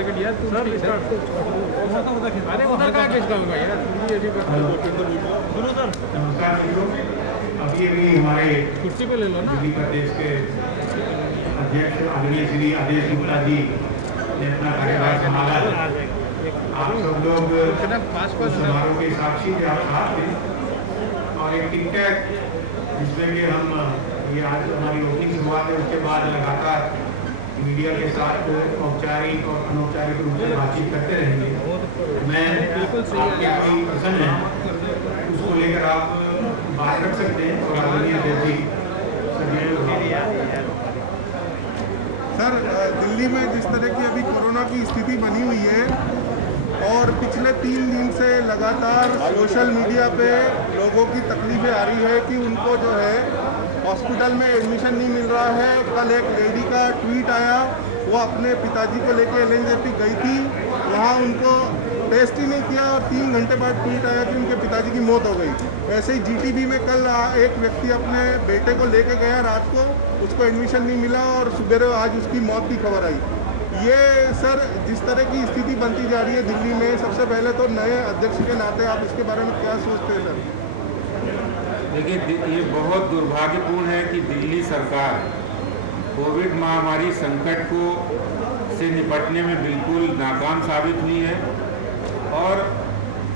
Second यार तू sir start अरे उधर का खींचता हूँ यार तुम ये सुनो सर। नमस्कार मित्रों, अभी हमारे कुर्सी पे ले लो ना। दिल्ली प्रदेश के अध्यक्ष आदरणीय श्री आदेश गुप्ता जी ने अपना कार्यभार संभाला। आप सब लोग समारोह के साक्षी थे, आप साथ थे और एक टिक टैक जिसमें कि हम ये आज हमारी ओपनिंग शुरुआत है, उसके बाद लगातार मीडिया के साथ औपचारिक और अनौपचारिक रूप से बातचीत करते रहेंगे। मैं आपके कोई प्रश्न है उसको लेकर आप बात रख सकते हैं और आदरणीय अध्यक्ष सर, दिल्ली में जिस तरह की अभी कोरोना की स्थिति बनी हुई है और पिछले 3 दिन से लगातार सोशल मीडिया पे लोगों की तकलीफें आ रही है कि उनको जो है हॉस्पिटल में एडमिशन नहीं मिल रहा है। कल एक लेडी का ट्वीट आया, वो अपने पिताजी को लेके LNJP गई थी, वहाँ उनको टेस्ट ही नहीं किया और 3 घंटे बाद ट्वीट आया कि उनके पिताजी की मौत हो गई। वैसे ही GTB में कल एक व्यक्ति अपने बेटे को लेके गया रात को, उसको एडमिशन नहीं मिला और सुबह आज उसकी मौत की खबर आई। ये सर जिस तरह की स्थिति बनती जा रही है दिल्ली में, सबसे पहले तो नए अध्यक्ष के नाते आप इसके बारे में क्या सोचते हैं सर? देखिए, ये बहुत दुर्भाग्यपूर्ण है कि दिल्ली सरकार कोविड महामारी संकट को से निपटने में बिल्कुल नाकाम साबित हुई है। और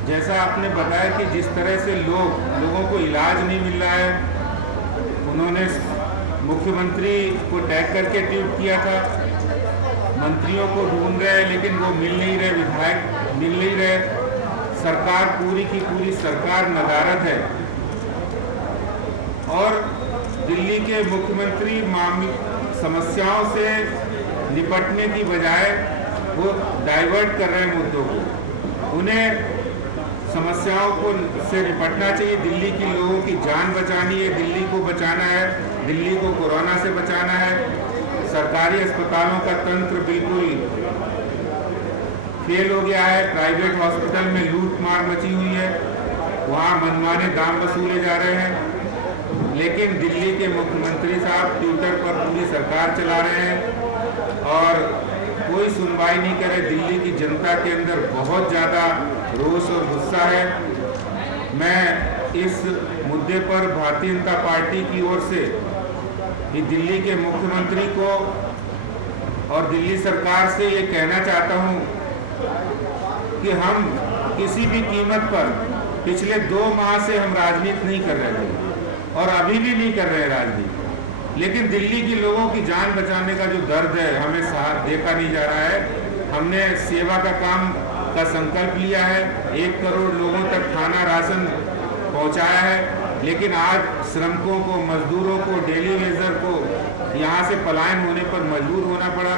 जैसा आपने बताया कि जिस तरह से लोगों को इलाज नहीं मिल रहा है, उन्होंने मुख्यमंत्री को टैग करके ट्वीट किया था, मंत्रियों को ढूंढ रहे हैं लेकिन वो मिल नहीं रहे, विधायक मिल नहीं रहे, सरकार पूरी की पूरी सरकार नदारद है। और दिल्ली के मुख्यमंत्री समस्याओं से निपटने की बजाय वो डाइवर्ट कर रहे हैं मुद्दों को। उन्हें समस्याओं को से निपटना चाहिए, दिल्ली के लोगों की जान बचानी है, दिल्ली को बचाना है, दिल्ली को कोरोना से बचाना है। सरकारी अस्पतालों का तंत्र बिल्कुल फेल हो गया है, प्राइवेट हॉस्पिटल में लूट मार मची हुई है, वहाँ मनमाने दाम वसूले जा रहे हैं। लेकिन दिल्ली के मुख्यमंत्री साहब ट्विटर पर पूरी सरकार चला रहे हैं और कोई सुनवाई नहीं करे। दिल्ली की जनता के अंदर बहुत ज़्यादा रोष और गुस्सा है। मैं इस मुद्दे पर भारतीय जनता पार्टी की ओर से कि दिल्ली के मुख्यमंत्री को और दिल्ली सरकार से ये कहना चाहता हूँ कि हम किसी भी कीमत पर पिछले 2 माह से हम राजनीति नहीं कर रहे थे और अभी भी नहीं कर रहे राजनीति, लेकिन दिल्ली के लोगों की जान बचाने का जो दर्द है हमें साथ देखा नहीं जा रहा है। हमने सेवा का काम का संकल्प लिया है, 1 करोड़ लोगों तक खाना राशन पहुंचाया है, लेकिन आज श्रमिकों को, मजदूरों को, डेली वेजर को यहाँ से पलायन होने पर मजबूर होना पड़ा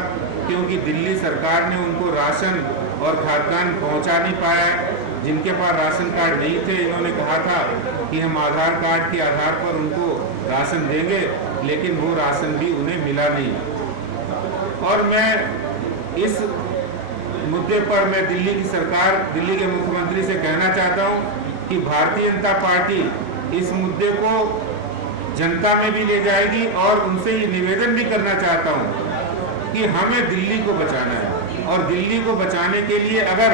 क्योंकि दिल्ली सरकार ने उनको राशन और खाद्यान्न पहुँचा नहीं पाया है। जिनके पास राशन कार्ड नहीं थे, इन्होंने कहा था कि हम आधार कार्ड के आधार पर उनको राशन देंगे, लेकिन वो राशन भी उन्हें मिला नहीं। और मैं इस मुद्दे पर मैं दिल्ली की सरकार, दिल्ली के मुख्यमंत्री से कहना चाहता हूं कि भारतीय जनता पार्टी इस मुद्दे को जनता में भी ले जाएगी और उनसे ये निवेदन भी करना चाहता हूं कि हमें दिल्ली को बचाना है और दिल्ली को बचाने के लिए अगर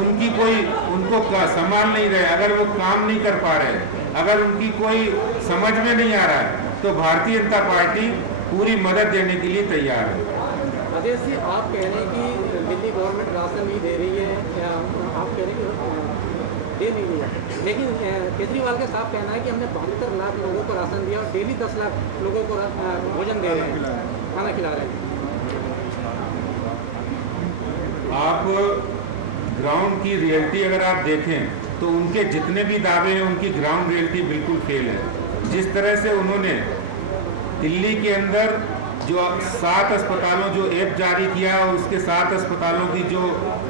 उनको संभाल नहीं रहे, अगर वो काम नहीं कर पा रहे, अगर उनकी कोई समझ में नहीं आ रहा है, तो भारतीय जनता पार्टी पूरी मदद देने के लिए तैयार है। आदेश जी, आप कह रहे हैं कि दिल्ली गवर्नमेंट राशन नहीं दे रही है, या आप कह रहे हैं कि दे नहीं रही है, लेकिन केजरीवाल का साफ कहना है कि हमने 72 लाख लोगों को राशन दिया और डेली 10 लाख लोगों को भोजन दे रहे हैं, खाना खिला रहे हैं। आप ग्राउंड की रियलिटी अगर आप देखें तो उनके जितने भी दावे हैं उनकी ग्राउंड रियलिटी बिल्कुल फेल है। जिस तरह से उन्होंने दिल्ली के अंदर जो 7 अस्पतालों जो ऐप जारी किया और उसके 7 अस्पतालों की जो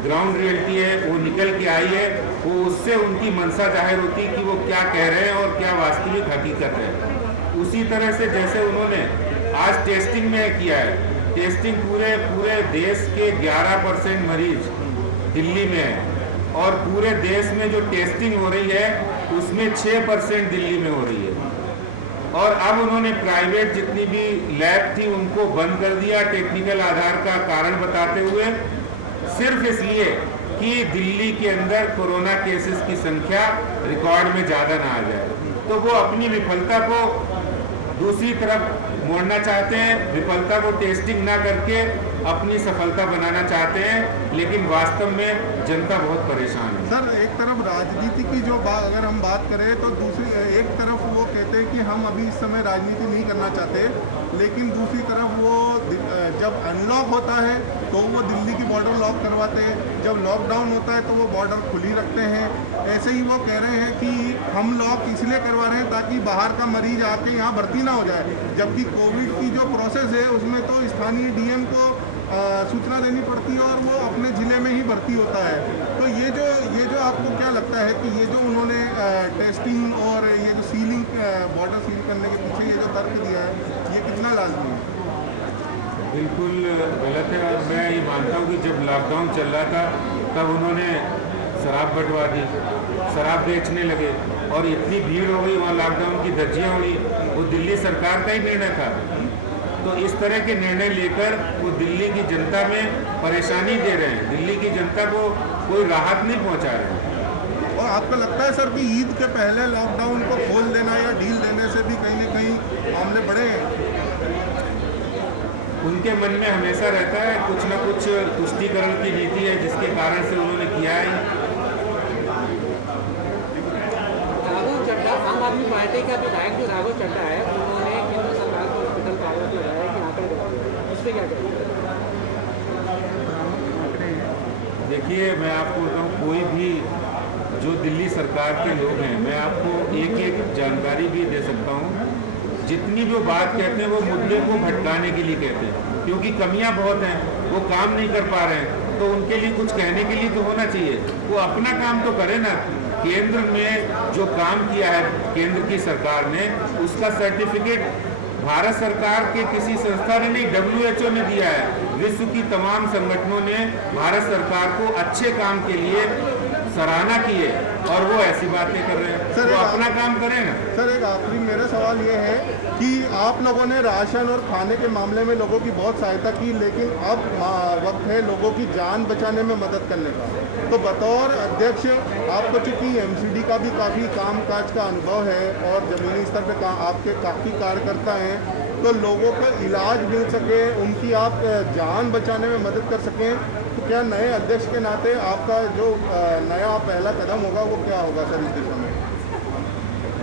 ग्राउंड रियलिटी है वो निकल के आई है, वो उससे उनकी मंशा जाहिर होती है कि वो क्या कह रहे हैं और क्या वास्तविक हकीकत है। उसी तरह से जैसे उन्होंने आज टेस्टिंग में किया है, टेस्टिंग पूरे देश के 11% मरीज दिल्ली में है और पूरे देश में जो टेस्टिंग हो रही है उसमें 6% दिल्ली में हो रही है। और अब उन्होंने प्राइवेट जितनी भी लैब थी उनको बंद कर दिया टेक्निकल आधार का कारण बताते हुए, सिर्फ इसलिए कि दिल्ली के अंदर कोरोना केसेस की संख्या रिकॉर्ड में ज़्यादा ना आ जाए। तो वो अपनी विफलता को दूसरी तरफ मोड़ना चाहते हैं, विफलता को टेस्टिंग ना करके अपनी सफलता बनाना चाहते हैं, लेकिन वास्तव में जनता बहुत परेशान है। सर, एक तरफ राजनीति की जो अगर हम बात करें तो दूसरी एक तरफ वो कहते हैं कि हम अभी इस समय राजनीति नहीं करना चाहते, लेकिन दूसरी तरफ वो जब अनलॉक होता है तो वो दिल्ली की बॉर्डर लॉक करवाते हैं, जब लॉकडाउन होता है तो वो बॉर्डर खुली रखते हैं। ऐसे ही वो कह रहे हैं कि हम लॉक इसलिए करवा रहे हैं ताकि बाहर का मरीज आके यहाँ भर्ती ना हो जाए, जबकि कोविड की जो प्रोसेस है उसमें तो स्थानीय डीएम को सूचना देनी पड़ती है और वो अपने ज़िले में ही भर्ती होता है। तो ये जो आपको क्या लगता है कि ये जो उन्होंने टेस्टिंग और ये जो सीलिंग बॉर्डर सील करने के पीछे ये जो तर्क दिया है, ये कितना लाजमी है? बिल्कुल गलत है। और मैं ये मानता हूँ कि जब लॉकडाउन चल रहा था तब उन्होंने शराब बंटवा दी, शराब बेचने लगे और इतनी भीड़ हो गई वहाँ, लॉकडाउन की धज्जियाँ उड़ी। वो दिल्ली सरकार का ही निर्णय था। तो इस तरह के निर्णय लेकर वो दिल्ली की जनता में परेशानी दे रहे हैं, दिल्ली की जनता को कोई राहत नहीं पहुँचा रहे हैं। और आपको लगता है सर कि ईद के पहले लॉकडाउन को खोल देना या ढील देने से भी कहीं न कहीं मामले बढ़े हैं? उनके मन में हमेशा रहता है कुछ न कुछ तुष्टीकरण की नीति है, जिसके कारण से उन्होंने किया है। राघव चड्ढा, आम आदमी पार्टी का विधायक जो राघव चड्ढा है, उन्होंने केंद्र सरकार को हॉस्पिटल का आरोप लगाया कि आंकड़े गलत, इस पर क्या कहेंगे? देखिए, मैं आपको बताऊँ, कोई भी जो दिल्ली सरकार के लोग हैं, मैं आपको एक एक जानकारी भी दे सकता हूँ। जितनी भी बात कहते हैं वो मुद्दे को भटकाने के लिए कहते हैं, क्योंकि कमियां बहुत हैं, वो काम नहीं कर पा रहे हैं, तो उनके लिए कुछ कहने के लिए तो होना चाहिए। वो अपना काम तो करे ना। केंद्र में जो काम किया है केंद्र की सरकार ने, उसका सर्टिफिकेट भारत सरकार के किसी संस्था ने नहीं, WHO ने दिया है। विश्व की तमाम संगठनों ने भारत सरकार को अच्छे काम के लिए सराहना की है, और वो ऐसी बातें कर रहे हैं। वो अपना काम करें ना। सर, एक आखिरी मेरा सवाल ये है कि आप लोगों ने राशन और खाने के मामले में लोगों की बहुत सहायता की, लेकिन अब वक्त है लोगों की जान बचाने में मदद करने का। तो बतौर अध्यक्ष आपको चूँकि MCD का भी काफ़ी कामकाज का अनुभव है और ज़मीनी स्तर पर आपके काफ़ी कार्यकर्ता हैं, तो लोगों को इलाज मिल सके, उनकी आप जान बचाने में मदद कर सकें, तो क्या नए अध्यक्ष के नाते आपका जो नया पहला कदम होगा वो क्या होगा सर इस दिशा में?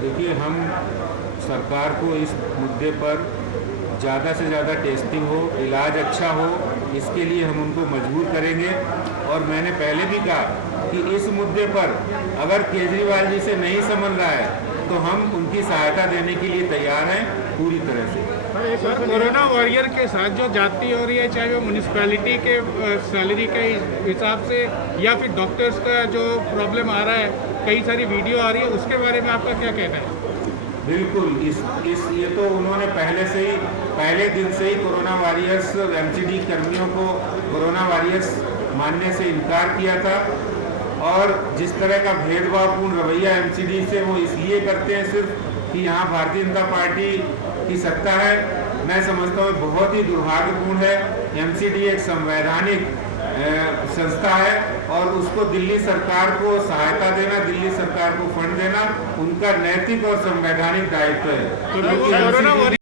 देखिए, हम सरकार को इस मुद्दे पर ज़्यादा से ज़्यादा टेस्टिंग हो, इलाज अच्छा हो, इसके लिए हम उनको मजबूर करेंगे। और मैंने पहले भी कहा कि इस मुद्दे पर अगर केजरीवाल जी से नहीं समझ रहा है तो हम उनकी सहायता देने के लिए तैयार हैं पूरी तरह से। सर, कोरोना वॉरियर के साथ जो जाति हो रही है, चाहे वो म्यूनिसिपैलिटी के सैलरी के हिसाब से या फिर डॉक्टर्स का जो प्रॉब्लम आ रहा है, कई सारी वीडियो आ रही है, उसके बारे में आपका क्या कहना है? बिल्कुल, ये तो उन्होंने पहले दिन से ही कोरोना वॉरियर्स, MCD कर्मियों को कोरोना वॉरियर्स मानने से इनकार किया था। और जिस तरह का भेदभावपूर्ण रवैया MCD से वो इसलिए करते हैं सिर्फ कि यहाँ भारतीय जनता पार्टी की सत्ता है, मैं समझता हूँ बहुत ही दुर्भाग्यपूर्ण है। MCD एक संवैधानिक संस्था है और उसको दिल्ली सरकार को सहायता देना, दिल्ली सरकार को फंड देना उनका नैतिक और संवैधानिक दायित्व है।